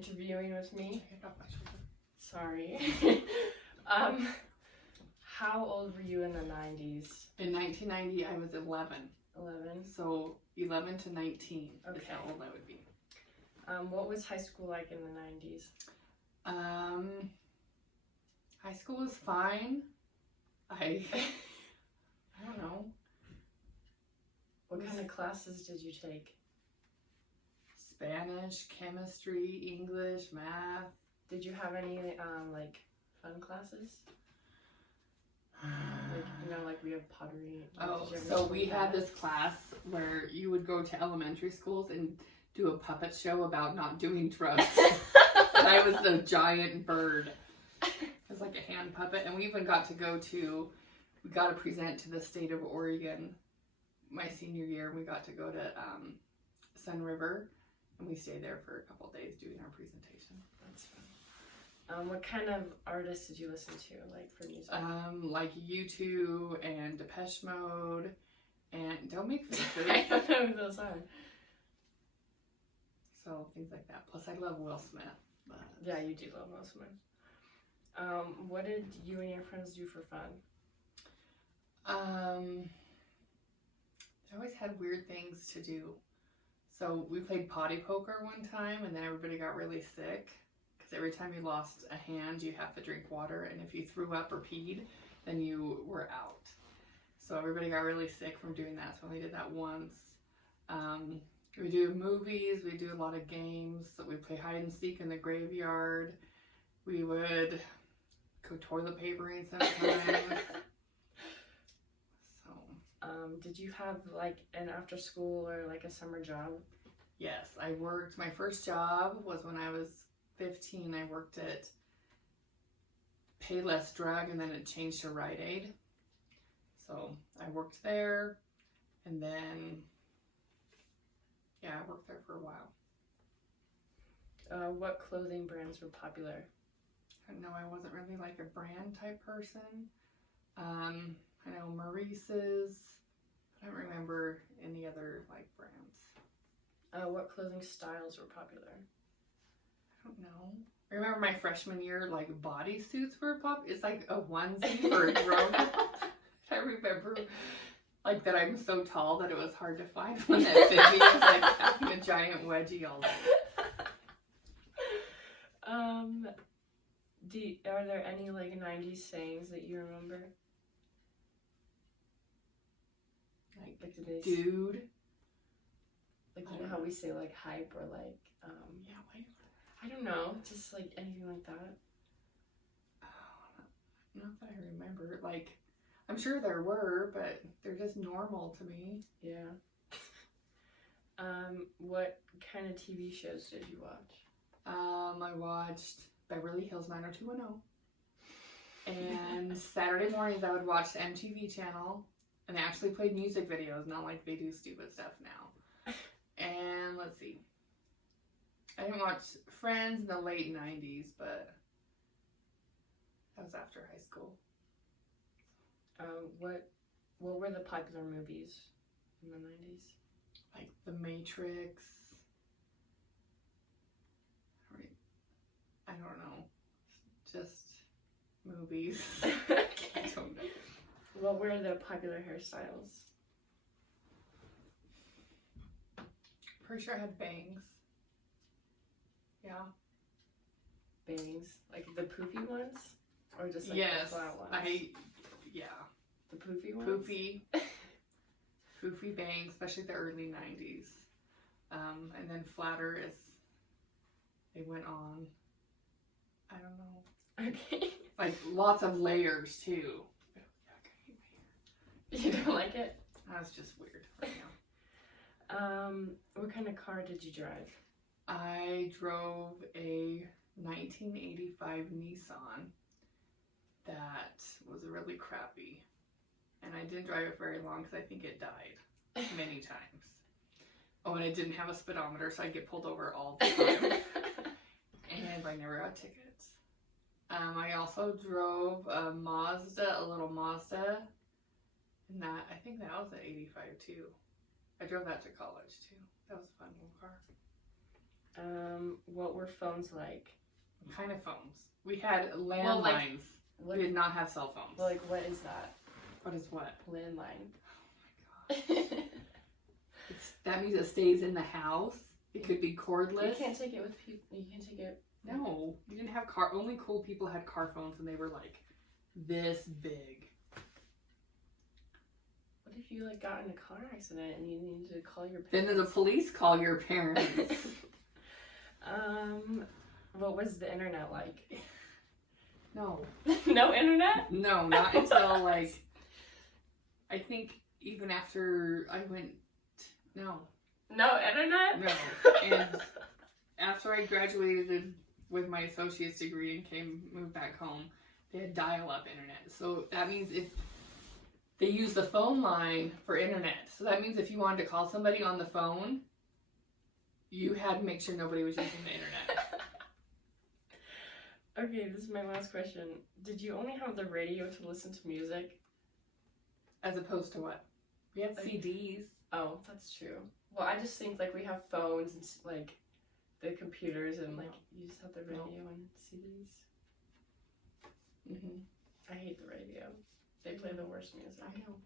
interviewing with me. Take it off my shoulder. Sorry. How old were you in the 90s? In 1990, I was 11. 11. So 11 to 19 is Okay. how old I would be. What was high school like in the 90s? High school was fine. I don't know. What kind of classes did you take? Spanish, chemistry, English, math. Did you have any like fun classes? Like, you know, like we have pottery. Oh, Did you ever so do we that? had this class where you would go to elementary schools and do a puppet show about not doing drugs. And I was the giant bird. It was like a hand puppet. And we even got to we got to present to the state of Oregon my senior year. We got to go to Sun River, and we stayed there for a couple of days doing our presentation. That's fun. What kind of artists did you listen to, like for music? Like U2 and Depeche Mode, and don't make faces. I don't know who those are. So things like that. Plus, I love Will Smith. But Yeah, you do love Will Smith. What did you and your friends do for fun? I always had weird things to do. So we played potty poker one time, and then everybody got really sick because every time you lost a hand, you have to drink water, and if you threw up or peed, then you were out. So everybody got really sick from doing that. So we only did that once. We do movies. We do a lot of games. So we play hide and seek in the graveyard. We would go toilet papering sometimes. So. Did you have like an after school or like a summer job? Yes, I worked. My first job was when I was 15. I worked at Payless Drug, and then it changed to Rite Aid. So I worked there, and then I worked there for a while. What clothing brands were popular? No, I wasn't really like a brand type person. I know Maurice's. I don't remember any other like brands. What clothing styles were popular? I don't know. I remember my freshman year, like bodysuits were It's like a onesie for a grown up. I remember like that I'm so tall that it was hard to find one that fit me. It was like having a giant wedgie all day. Are there any like 90s sayings that you remember? Like do they dude. Like, you know how we say like hype or like yeah, wait. I don't know, just like anything like that. Oh, not that I remember. Like, I'm sure there were, but they're just normal to me. Yeah. What kind of TV shows did you watch? I watched Beverly Hills 90210. And Saturday mornings I would watch the MTV channel, and they actually played music videos, not like they do stupid stuff now. And let's see. I didn't watch Friends in the late 90s, but that was after high school. What were the popular movies in the 90s? Like The Matrix. I don't know. Just movies. Okay. I don't know. What were the popular hairstyles? Pretty sure I had bangs. Yeah. Bangs? Like the poofy ones? Or just like Yes. the flat ones? The poofy ones? Poofy bangs, especially the early 90s. And then flatter as they went on. I don't know. Okay. Like lots of layers too. You don't like it? That's just weird right now. What kind of car did you drive? I drove a 1985 Nissan that was really crappy. And I didn't drive it very long because I think it died many times. Oh, and it didn't have a speedometer, so I'd get pulled over all the time. And I never got tickets. I also drove a little Mazda. And I think that was an 85 too. I drove that to college too. That was a fun little car. What were phones like? What kind of phones? We had landlines. Well, like, we did not have cell phones. Like, what is that? What is what? Landline. Oh my god. That means it stays in the house. It could be cordless. You can't take it with people. You can't take it. No, you didn't have car. Only cool people had car phones, and they were like this big. What if you like got in a car accident and you needed to call your Then parents? the police call your parents. What was the internet like? No. No internet? No, not until like I think even after I went. No. No internet? No. And after I graduated with my associate's degree and moved back home, they had dial-up internet. So that means if they use the phone line for internet. So that means if you wanted to call somebody on the phone, you had to make sure nobody was using the internet. Okay, this is my last question. Did you only have the radio to listen to music? As opposed to what? We had Like- CDs. Oh, that's true. Well, I just think like we have phones and like the computers and like you just have the radio and CDs. Mm-hmm. I hate the radio. They play the worst music. I know.